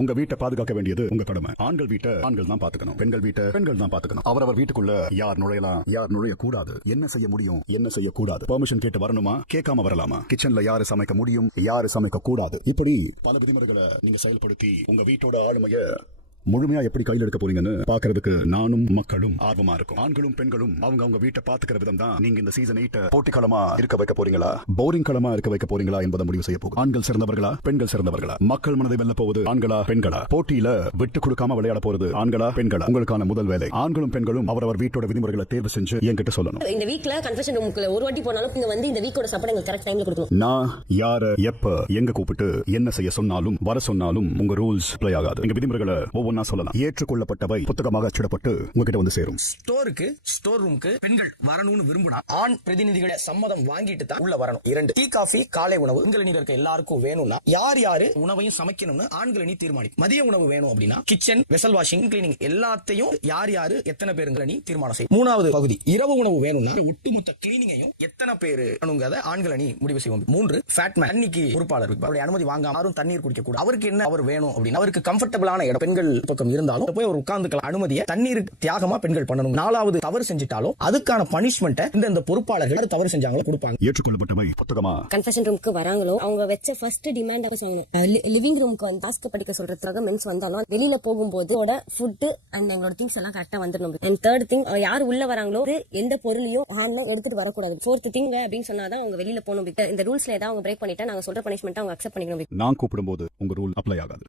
உங்க வீட்டை பாதுகாக்க வேண்டியது உங்க கடமை. ஆண்கள் வீட்டை ஆண்கள் தான் பாத்துக்கணும், பெண்கள் வீட்டை பெண்கள் தான் பாத்துக்கணும். அவரவர் வீட்டுக்குள்ள யார் நுழையலாம், யார் நுழைய கூடாது, என்ன செய்ய முடியும், என்ன செய்யக்கூடாது, பெர்மிஷன் கேட்டு வரணுமா, கேட்காம வரலாமா, கிச்சன்ல யாரு சமைக்க முடியும், யாரு சமைக்க கூடாது, இப்படி பல விதிமுறைகளை நீங்க செயல்படுத்தி உங்க வீட்டோட ஆளுமைய முழுமையா எப்படி கையில் எடுக்க போறீங்கன்னு பாக்குறதுக்கு நானும் மக்களும் ஆர்வமா இருக்கும். ஆண்களும் பெண்களும் அவங்க வீட்டை பாத்துக்கிற விதம் தான் நீங்க இந்த சீசன் 8 போட்டிக்களமா இருக்க வைக்க போறீங்களா, போரிங் களமா இருக்க வைக்க போறீங்களா என்பதை முடிவு செய்ய போகுது. ஆண்கள் சிறந்தவர்களா, பெண்கள் சிறந்தவர்களா, மக்கள் மனதை வெல்ல போவது ஆண்களா பெண்களா, போட்டியில விட்டு கொடுக்காம விளையாட போறது ஆண்களா பெண்களா, உங்களுக்கான முதல் வேலை ஆண்களும் பெண்களும் அவரவர் வீட்டோட விதிமுறைகளை தேர்வு செஞ்சு என்கிட்ட சொல்லணும். இந்த வீக்ல கன்ஃபெஷன் ரூமுக்குள்ள ஒரு வாட்டி போனாலும் நீங்க வந்து இந்த வீக்கோட சப்போர்ட் எங்களுக்கு கரெக்ட் டைம்ல கொடுக்கணும். நான் யார எப்ப எங்க கூப்பிட்டு என்ன செய்ய சொன்னாலும் வர சொன்னாலும் உங்க ரூல்ஸ் அப்ளை ஆகாது. எங்க விதிமுறைகளை ஒவ்வொன்னா சொல்லலாம். ஏற்றுக்கொள்ளப்பட்டவை புத்தகமாக அச்சிடப்பட்டு உங்ககிட்ட வந்து சேரும். ஸ்டோர் ரூமுக்கு பெண்கள் வரணும்னு விரும்பினா ஆண் பிரதிநிதிகளை சம்மதம் வாங்கிட்டு தான் உள்ள வரணும். 2 டீ காஃபி காலை உணவு உங்கள் அணியில் இருக்க எல்லாருக்கும் வேணும்னா யார் உணவையும் சமைக்கணும்னு ஆண்கள் அணி தீர்மானிக்கும். மதிய உணவு வேணும் அப்படின்னா கிச்சன், வெசல் வாஷிங், கிளீனிங் எல்லாத்தையும் யார் எத்தனை பேருங்கள் அணி தீர்மானம் செய்யும். 3வது பகுதி இரவு உணவு வேணும்னா ஒட்டுமொத்த கிளீனிங்கையும் எத்தனை பேரு ஆண்கள் அணி முடிவு செய்வோம். 3 ஃபேட்மேன் அன்னைக்கு பொறுப்பாளர் அவருடைய அனுமதி வாங்காம யாரும் தண்ணீர் குடிக்க கூடாது. அவருக்கு என்ன அவர் வேணும் அப்படின்னா அவருக்கு கம்ஃபர்டபிளான இடம் பெண்கள் பக்கம் இருந்தாலும் போய் ஒரு உட்கார்ந்துக்கலாம். அனுமதியை தண்ணீர் தியாகமா பெண்கள் பண்ணணும். 4வது தவறு செஞ்சிட்டாலும் அதுக்கான பனிஷ்மெண்ட் இந்த பொறுப்பாளர்கள் தவறு செஞ்சாங்களோ கொடுப்பாங்க. ஏற்றுக்கொள்ளப்பட்டவை புத்தகமா கன்ஃபெஷன் ரூமுக்கு வராங்களோ அவங்க வச்ச ஃபர்ஸ்ட் டிமாண்ட் லிவிங் ரூமுக்கு வந்து டாஸ்க் படிக்க சொல்றதுக்காக மென்ஸ் வந்தாலும் வெளியில போகும்போது ஃபுட் அண்ட் எங்களோட திங்ஸ் எல்லாம் கரெக்டா வந்துடணும். அண்ட் 3rd திங் யார் உள்ள வராங்களோ எந்த பொருளையும் எடுத்துட்டு வரக்கூடாது. 4th திங் அப்படின்னு சொன்னாதான் அவங்க வெளியில போகணும். இந்த ரூல்ஸ்ல ஏதாவது அவங்க பிரேக் பண்ணிட்டா நாங்க சொல்ற பனிஷ்மெண்ட் அவங்க அக்செப்ட் பண்ணிக்கணும். நான் கூப்பிடும்போது உங்க ரூல் அப்ளை ஆகாது.